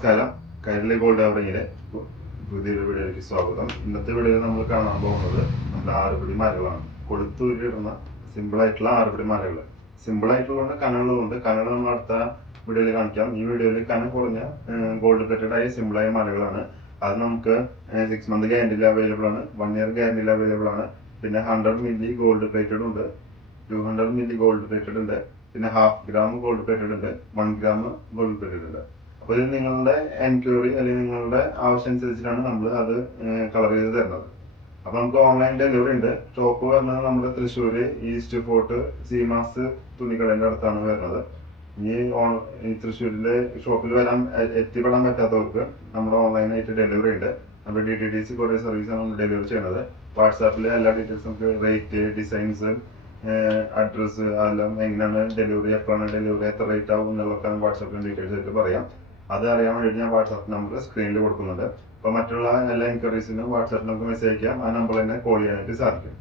നമസ്കാരം കൈരളി ഗോൾഡ് അവറിങ്ങിലെ പുതിയൊരു വീഡിയോയിലേക്ക് സ്വാഗതം. ഇന്നത്തെ വീഡിയോയിൽ നമ്മൾ കാണാൻ പോകുന്നത് നമ്മുടെ കൊളുത്തൂരിടുന്ന സിമ്പിൾ ആയിട്ടുള്ള ആറുപടി മാലകൾ സിമ്പിൾ ആയിട്ടുള്ള കനകളുണ്ട് കനകൾ നമ്മൾ അടുത്ത വീഡിയോയിൽ കാണിക്കാം. ഈ വീഡിയോയിൽ കന കുറഞ്ഞ ഗോൾഡ് പ്ലേറ്റഡ് ആയ സിമ്പിൾ ആയ മാലകളാണ് അത് നമുക്ക് സിക്സ് മന്ത് ഗ്യാരണ്ടിയിൽ അവൈലബിൾ ആണ്. വൺ ഇയർ ഗ്യാരണ്ടിയിൽ അവൈലബിൾ ആണ്. പിന്നെ ഹൺഡ്രഡ് മില്ലി ഗോൾഡ് പ്ലേറ്റഡ് ഉണ്ട്. Two hundred milli gold plated ഉണ്ട്. പിന്നെ ഹാഫ് ഗ്രാം ഗോൾഡ് പ്ലേറ്റഡ് ഉണ്ട്. വൺ ഗ്രാം ഗോൾഡ് പ്ലേറ്റഡ് ഉണ്ട്. ഇത് നിങ്ങളുടെ എൻക്വയറി അല്ലെങ്കിൽ നിങ്ങളുടെ ആവശ്യം അനുസരിച്ചിട്ടാണ് നമ്മൾ അത് കളർ ചെയ്ത് തരുന്നത്. അപ്പൊ നമുക്ക് ഓൺലൈൻ ഡെലിവറി ഉണ്ട്. ഷോപ്പ് വരുന്നത് നമ്മുടെ തൃശ്ശൂർ ഈസ്റ്റ് ഫോർട്ട് സീമാസ് തുണിക്കടേന്റെ അടുത്താണ് വരുന്നത്. ഈ ഓൺ ഈ തൃശ്ശൂരിലെ ഷോപ്പിൽ വരാൻ എത്തിപ്പെടാൻ പറ്റാത്തവർക്ക് നമ്മുടെ ഓൺലൈനായിട്ട് ഡെലിവറി ഉണ്ട്. നമ്മുടെ ഡി ടി ഡി സി കുറേ സർവീസാണ് നമ്മൾ ഡെലിവറി ചെയ്യുന്നത്. വാട്സാപ്പിൽ എല്ലാ ഡീറ്റെയിൽസും നമുക്ക് റേറ്റ് ഡിസൈൻസ് അഡ്രസ്സ് അതെല്ലാം എങ്ങനെയാണ് ഡെലിവറി എപ്പോഴാണ് ഡെലിവറി എത്ര റേറ്റ് ആവും എന്നുള്ളതൊക്കെ വാട്സാപ്പിൽ ഡീറ്റെയിൽസ് ആയിട്ട് പറയാം. അത് അറിയാൻ വേണ്ടിയിട്ട് ഞാൻ വാട്സാപ്പ് നമ്പർ സ്ക്രീനിൽ കൊടുക്കുന്നുണ്ട്. അപ്പോൾ മറ്റുള്ള എല്ലാ എൻക്വയറീസിനും വാട്സാപ്പ് നമുക്ക് മെസ്സേജ് അയക്കാം. ആ നമ്പർ തന്നെ കോൾ ചെയ്യാനായിട്ട് സാധിക്കും.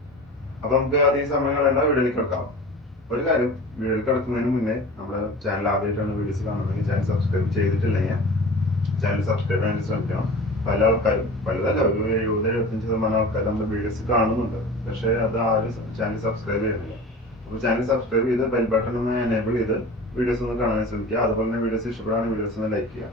അപ്പോൾ നമുക്ക് അത് ഈ സമയം കളയേണ്ട വീഡിയോയിൽ കിടക്കാം. ഒരു കാര്യം വീഡിയോയിൽ കിടക്കുന്നതിന് മുന്നേ നമ്മുടെ ചാനൽ ആദ്യമായിട്ടാണ് വീഡിയോസ് കാണുന്നതെങ്കിൽ ചാനൽ സബ്സ്ക്രൈബ് ചെയ്തിട്ടില്ലെങ്കിൽ ചാനൽ സബ്സ്ക്രൈബ് ചെയ്യാൻ ശ്രമിക്കണം. പല ആൾക്കാരും പലതല്ല ഒരു എഴുപത് എഴുപത്തഞ്ച് ശതമാനം ആൾക്കാർ നമ്മുടെ വീഡിയോസ് കാണുന്നുണ്ട്. പക്ഷേ അത് ആരും ചാനൽ സബ്സ്ക്രൈബ് ചെയ്യുന്നില്ല. അപ്പോൾ ചാനൽ സബ്സ്ക്രൈബ് ചെയ്ത് ബെൽ ബട്ടൺ ഒന്ന് എനേബിൾ ചെയ്ത് വീഡിയോസ് ഒന്ന് കാണാൻ ശ്രമിക്കുക. അതുപോലെ തന്നെ വീഡിയോസ് ഇഷ്ടപ്പെടുകയാണെങ്കിൽ വീഡിയോസ് ഒന്ന് ലൈക്ക് ചെയ്യുക.